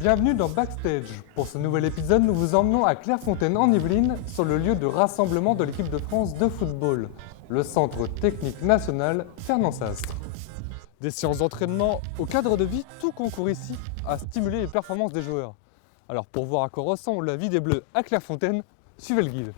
Bienvenue dans Backstage. Pour ce nouvel épisode, nous vous emmenons à Clairefontaine en Yvelines, sur le lieu de rassemblement de l'équipe de France de football, le Centre Technique National Fernand Sastre. Des séances d'entraînement au cadre de vie, tout concourt ici à stimuler les performances des joueurs. Alors pour voir à quoi ressemble la vie des Bleus à Clairefontaine, suivez le guide.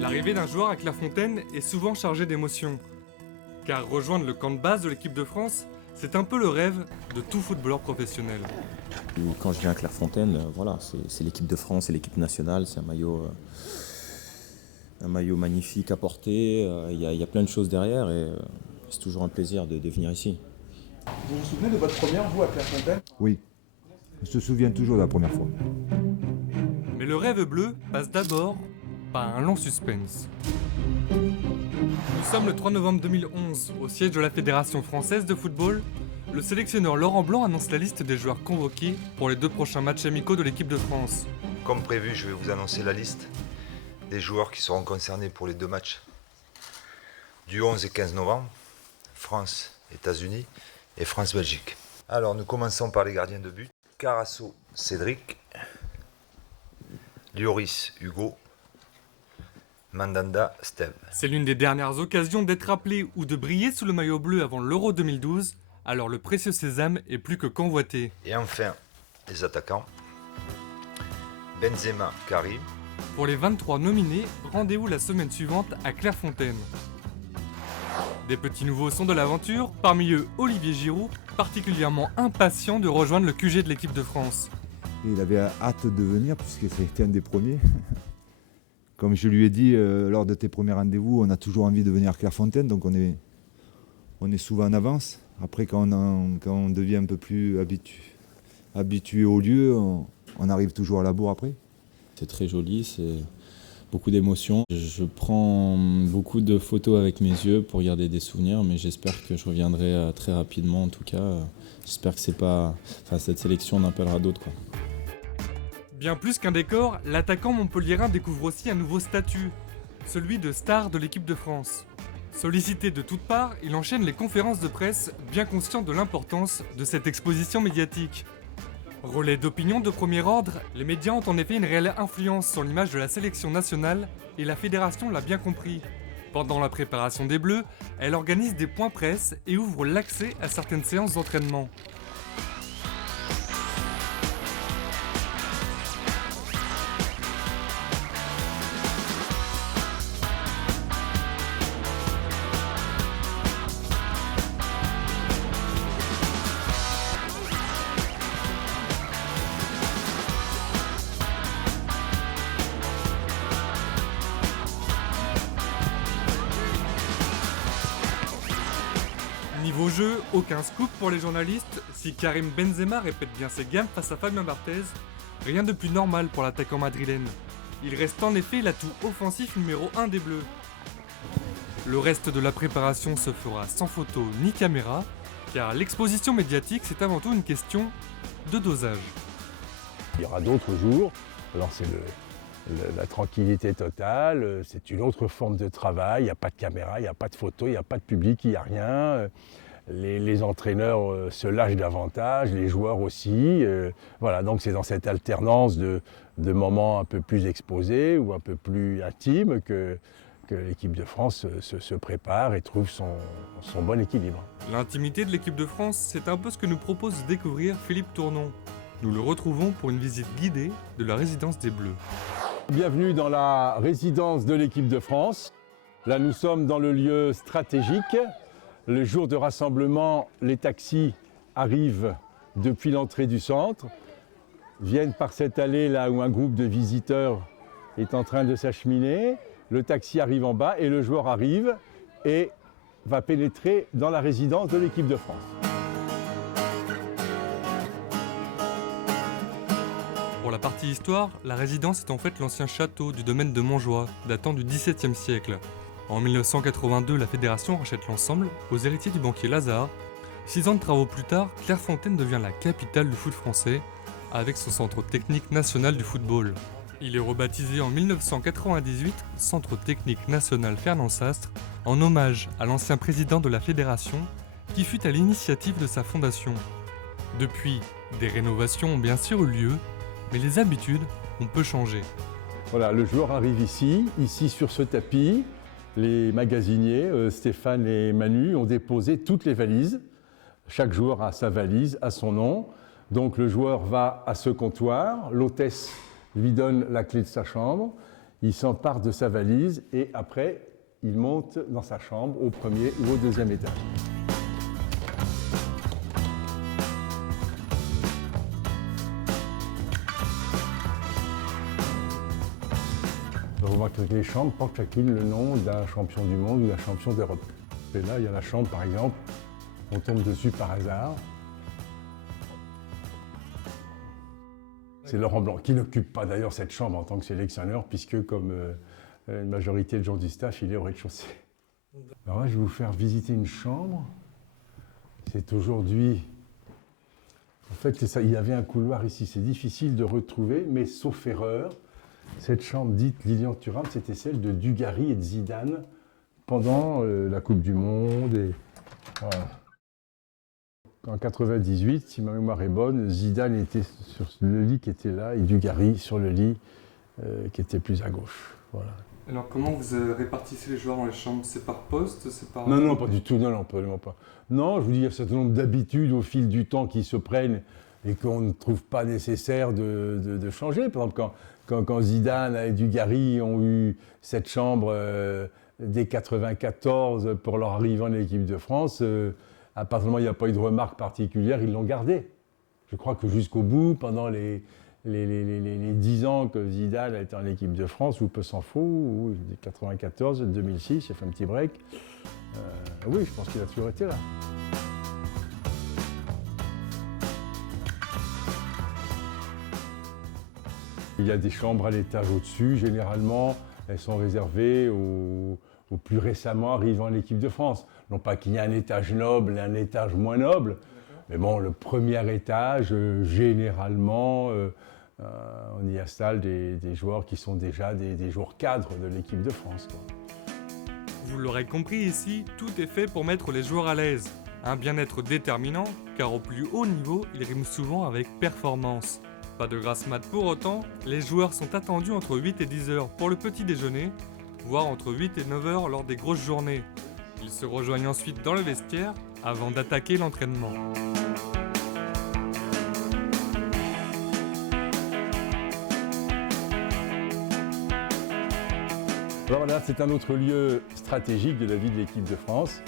L'arrivée d'un joueur à Clairefontaine est souvent chargée d'émotions. Car rejoindre le camp de base de l'équipe de France, c'est un peu le rêve de tout footballeur professionnel. Quand je viens à Clairefontaine, voilà, c'est l'équipe de France, c'est l'équipe nationale, c'est un maillot magnifique à porter. Il y a plein de choses derrière et c'est toujours un plaisir de venir ici. Vous vous souvenez de votre première vous à Clairefontaine ? Oui, je me souviens toujours de la première fois. Mais le rêve bleu passe d'abord par un long suspense. Nous sommes le 3 novembre 2011, au siège de la Fédération française de football. Le sélectionneur Laurent Blanc annonce la liste des joueurs convoqués pour les 2 prochains matchs amicaux de l'équipe de France. Comme prévu, je vais vous annoncer la liste des joueurs qui seront concernés pour les 2 matchs du 11 et 15 novembre, France-États-Unis et France-Belgique. Alors nous commençons par les gardiens de but. Carasso, Cédric, Lloris, Hugo, Mandanda, Steve. C'est l'une des dernières occasions d'être appelé ou de briller sous le maillot bleu avant l'Euro 2012, alors le précieux sésame est plus que convoité. Et enfin, les attaquants. Benzema, Karim. Pour les 23 nominés, rendez-vous la semaine suivante à Clairefontaine. Des petits nouveaux sont de l'aventure, parmi eux Olivier Giroud, particulièrement impatient de rejoindre le QG de l'équipe de France. Et il avait hâte de venir puisque c'était un des premiers. Comme je lui ai dit lors de tes premiers rendez-vous, on a toujours envie de venir à Clairefontaine, donc on est souvent en avance. Après, quand on devient un peu plus habitué au lieu, on arrive toujours à la bourre après. C'est très joli, c'est beaucoup d'émotions. Je prends beaucoup de photos avec mes yeux pour garder des souvenirs, mais j'espère que je reviendrai très rapidement en tout cas. J'espère que cette sélection en appellera d'autres, quoi. Bien plus qu'un décor, l'attaquant montpelliérain découvre aussi un nouveau statut, celui de star de l'équipe de France. Sollicité de toutes parts, il enchaîne les conférences de presse, bien conscient de l'importance de cette exposition médiatique. Relais d'opinion de premier ordre, les médias ont en effet une réelle influence sur l'image de la sélection nationale et la fédération l'a bien compris. Pendant la préparation des Bleus, elle organise des points presse et ouvre l'accès à certaines séances d'entraînement. Niveau jeu, aucun scoop pour les journalistes. Si Karim Benzema répète bien ses gammes face à Fabien Barthez, rien de plus normal pour l'attaquant madrilène. Il reste en effet l'atout offensif numéro 1 des Bleus. Le reste de la préparation se fera sans photo ni caméra, car l'exposition médiatique c'est avant tout une question de dosage. Il y aura d'autres jours, alors c'est la tranquillité totale, c'est une autre forme de travail, il n'y a pas de caméra, il n'y a pas de photo, il n'y a pas de public, il n'y a rien. Les entraîneurs se lâchent davantage, les joueurs aussi. Voilà, donc c'est dans cette alternance de moments un peu plus exposés ou un peu plus intimes que l'équipe de France se prépare et trouve son bon équilibre. L'intimité de l'équipe de France, c'est un peu ce que nous propose de découvrir Philippe Tournon. Nous le retrouvons pour une visite guidée de la résidence des Bleus. Bienvenue dans la résidence de l'équipe de France. Là, nous sommes dans le lieu stratégique. Le jour de rassemblement, les taxis arrivent depuis l'entrée du centre, viennent par cette allée là où un groupe de visiteurs est en train de s'acheminer. Le taxi arrive en bas et le joueur arrive et va pénétrer dans la résidence de l'équipe de France. Pour la partie histoire, la résidence est en fait l'ancien château du domaine de Montjoie, datant du XVIIe siècle. En 1982, la fédération rachète l'ensemble aux héritiers du banquier Lazare. 6 ans de travaux plus tard, Clairefontaine devient la capitale du foot français, avec son centre technique national du football. Il est rebaptisé en 1998 Centre technique national Fernand Sastre, en hommage à l'ancien président de la fédération, qui fut à l'initiative de sa fondation. Depuis, des rénovations ont bien sûr eu lieu, mais les habitudes ont peu changé. Voilà, le joueur arrive ici sur ce tapis. Les magasiniers, Stéphane et Manu, ont déposé toutes les valises. Chaque joueur a sa valise, a son nom. Donc le joueur va à ce comptoir, l'hôtesse lui donne la clé de sa chambre, il s'empare de sa valise et après, il monte dans sa chambre au premier ou au deuxième étage. On remarque que les chambres portent chacune le nom d'un champion du monde ou d'un champion d'Europe. Et là, il y a la chambre, par exemple, on tombe dessus par hasard. C'est Laurent Blanc, qui n'occupe pas d'ailleurs cette chambre en tant que sélectionneur, puisque comme une majorité de gens du staff, il est au rez-de-chaussée. Alors là, je vais vous faire visiter une chambre. C'est aujourd'hui... En fait, c'est ça, il y avait un couloir ici, c'est difficile de retrouver, mais sauf erreur, cette chambre dite Lilian Thuram, c'était celle de Dugarry et de Zidane pendant la Coupe du Monde. Et, voilà. En 98, si ma mémoire est bonne, Zidane était sur le lit qui était là et Dugarry sur le lit qui était plus à gauche. Voilà. Alors comment vous répartissez les joueurs dans les chambres? C'est par poste? C'est par... Non, pas du tout, non, absolument pas. Non, je vous dis, il y a un certain nombre d'habitudes au fil du temps qui se prennent et qu'on ne trouve pas nécessaire de changer. Par exemple, quand Zidane et Dugarry ont eu cette chambre dès 1994 pour leur arrivée en équipe de France, à partir du moment où il n'y a pas eu de remarque particulière, ils l'ont gardé. Je crois que jusqu'au bout, pendant les 10 ans que Zidane a été en équipe de France, ou peu s'en faut, ou 94, 2006, il a fait un petit break. Oui, je pense qu'il a toujours été là. Il y a des chambres à l'étage au-dessus, généralement, elles sont réservées aux plus récemment arrivant en équipe de France. Non pas qu'il y ait un étage noble et un étage moins noble, mais bon, le premier étage, généralement, on y installe des joueurs qui sont déjà des joueurs cadres de l'équipe de France, quoi. Vous l'aurez compris ici, tout est fait pour mettre les joueurs à l'aise. Un bien-être déterminant, car au plus haut niveau, il rime souvent avec performance. Pas de grasse mat pour autant, les joueurs sont attendus entre 8 et 10 heures pour le petit déjeuner, voire entre 8 et 9 heures lors des grosses journées. Ils se rejoignent ensuite dans le vestiaire avant d'attaquer l'entraînement. Alors là, c'est un autre lieu stratégique de la vie de l'équipe de France,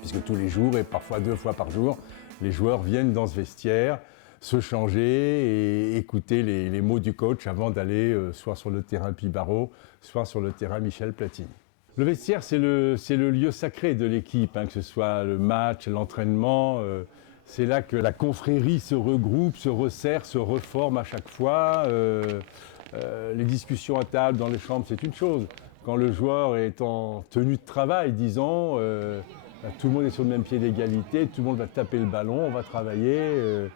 puisque tous les jours, et parfois 2 fois par jour, les joueurs viennent dans ce vestiaire se changer et écouter les mots du coach avant d'aller soit sur le terrain Pibaro, soit sur le terrain Michel Platini. Le vestiaire, c'est le lieu sacré de l'équipe, que ce soit le match, l'entraînement. C'est là que la confrérie se regroupe, se resserre, se reforme à chaque fois. Les discussions à table dans les chambres, c'est une chose. Quand le joueur est en tenue de travail, disons, tout le monde est sur le même pied d'égalité, tout le monde va taper le ballon, on va travailler.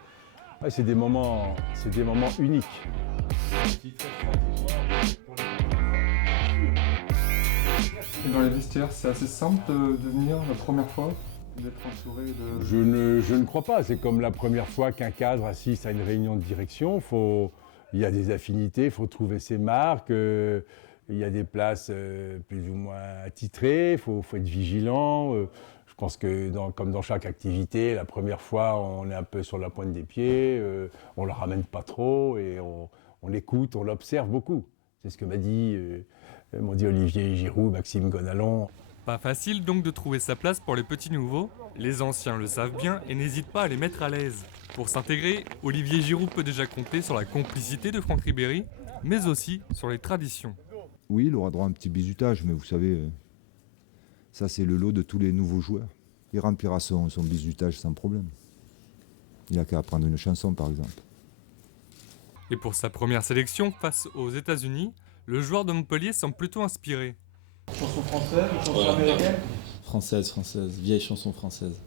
Ouais, c'est des moments uniques. Et dans les vestiaires, c'est assez simple de venir la première fois, d'être entouré de... Je ne crois pas. C'est comme la première fois qu'un cadre assiste à une réunion de direction. Il y a des affinités, il faut trouver ses marques. Il y a des places plus ou moins attitrées, il faut être vigilant. Je pense que comme dans chaque activité, la première fois, on est un peu sur la pointe des pieds, on ne le ramène pas trop et on l'écoute, on l'observe beaucoup. C'est ce que m'ont dit Olivier Giroud, Maxime Gonalon. Pas facile donc de trouver sa place pour les petits nouveaux. Les anciens le savent bien et n'hésitent pas à les mettre à l'aise. Pour s'intégrer, Olivier Giroud peut déjà compter sur la complicité de Franck Ribéry, mais aussi sur les traditions. Oui, il aura droit à un petit bizutage, mais vous savez, ça c'est le lot de tous les nouveaux joueurs. Il remplira son bizutage sans problème. Il n'a qu'à apprendre une chanson par exemple. Et pour sa première sélection face aux États-Unis, le joueur de Montpellier semble plutôt inspiré. Chanson française ou chanson américaine? Française, vieille chanson française.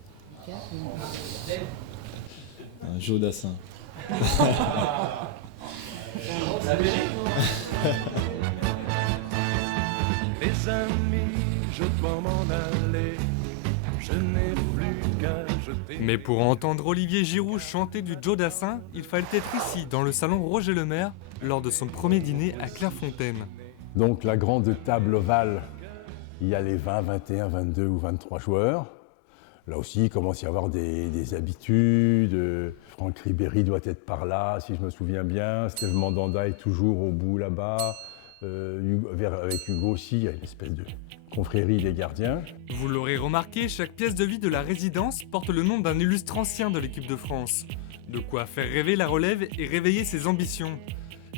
Joe Dassin. Les amis, je dois m'en aller. Je n'ai plus qu'à jeter. Mais pour entendre Olivier Giroud chanter du Joe Dassin, il fallait être ici, dans le salon Roger Lemaire, lors de son premier dîner à Clairefontaine. Donc la grande table ovale, il y a les 20, 21, 22 ou 23 joueurs. Là aussi, il commence à y avoir des habitudes. Franck Ribéry doit être par là, si je me souviens bien. Steve Mandanda est toujours au bout là-bas. Avec Hugo aussi, il y a une espèce de confrérie des gardiens. Vous l'aurez remarqué, chaque pièce de vie de la résidence porte le nom d'un illustre ancien de l'équipe de France. De quoi faire rêver la relève et réveiller ses ambitions.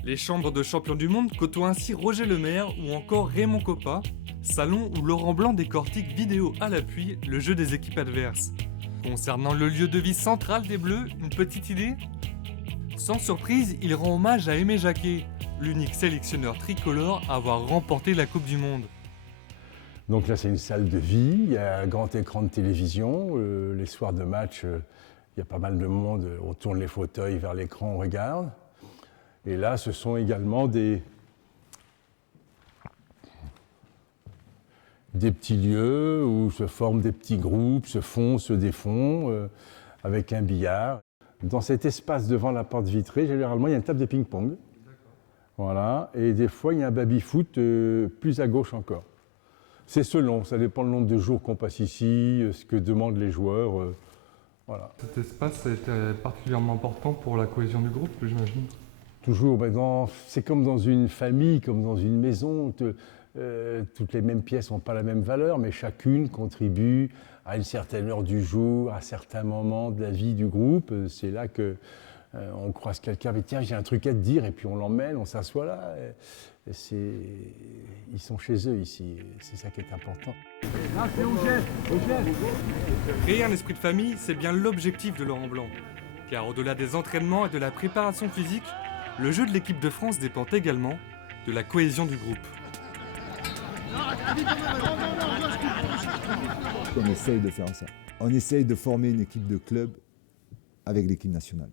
Les chambres de champions du monde côtoient ainsi Roger Lemaire ou encore Raymond Coppa, salon où Laurent Blanc décortique vidéo à l'appui le jeu des équipes adverses. Concernant le lieu de vie central des Bleus, une petite idée ? Sans surprise, il rend hommage à Aimé Jacquet, l'unique sélectionneur tricolore à avoir remporté la Coupe du Monde. Donc là, c'est une salle de vie, il y a un grand écran de télévision. Les soirs de match, il y a pas mal de monde, on tourne les fauteuils vers l'écran, on regarde. Et là, ce sont également des petits lieux où se forment des petits groupes, se défont, avec un billard. Dans cet espace devant la porte vitrée, généralement, il y a une table de ping-pong. Voilà. Et des fois, il y a un baby-foot plus à gauche encore. C'est selon, ça dépend le nombre de jours qu'on passe ici, ce que demandent les joueurs. Voilà. Cet espace a été particulièrement important pour la cohésion du groupe, j'imagine. Toujours, c'est comme dans une famille, comme dans une maison. Toutes les mêmes pièces n'ont pas la même valeur, mais chacune contribue à une certaine heure du jour, à certains moments de la vie du groupe. C'est là qu'on croise quelqu'un, mais tiens, j'ai un truc à te dire, et puis on l'emmène, on s'assoit là. Ils sont chez eux ici, c'est ça qui est important. Créer un esprit de famille, c'est bien l'objectif de Laurent Blanc. Car au-delà des entraînements et de la préparation physique, le jeu de l'équipe de France dépend également de la cohésion du groupe. On essaye de faire ça. On essaye de former une équipe de club avec l'équipe nationale.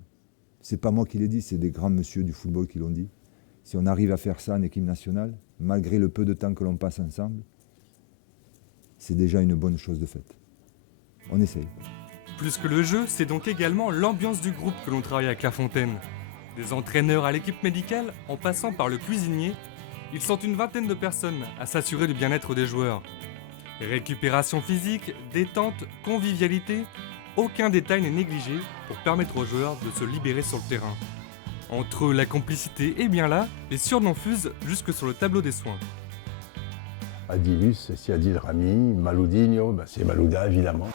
C'est pas moi qui l'ai dit, c'est des grands messieurs du football qui l'ont dit. Si on arrive à faire ça en équipe nationale, malgré le peu de temps que l'on passe ensemble, c'est déjà une bonne chose de faite. On essaye. Plus que le jeu, c'est donc également l'ambiance du groupe que l'on travaille à Clairefontaine. Des entraîneurs à l'équipe médicale, en passant par le cuisinier, ils sont une vingtaine de personnes à s'assurer du bien-être des joueurs. Récupération physique, détente, convivialité, aucun détail n'est négligé pour permettre aux joueurs de se libérer sur le terrain. Entre eux, la complicité est bien là, les surnoms fusent jusque sur le tableau des soins. Adilus, c'est Adil Rami, Maloudinho, c'est Malouda évidemment.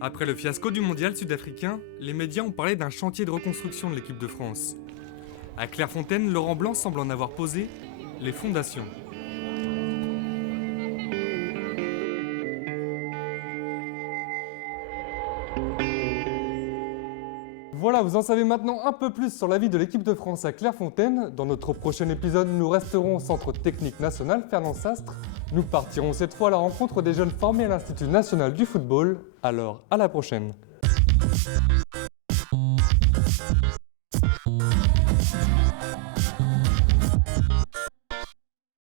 Après le fiasco du mondial sud-africain, les médias ont parlé d'un chantier de reconstruction de l'équipe de France. À Clairefontaine, Laurent Blanc semble en avoir posé les fondations. Voilà, vous en savez maintenant un peu plus sur la vie de l'équipe de France à Clairefontaine. Dans notre prochain épisode, nous resterons au Centre technique national Fernand Sastre. Nous partirons cette fois à la rencontre des jeunes formés à l'Institut national du football. Alors, à la prochaine.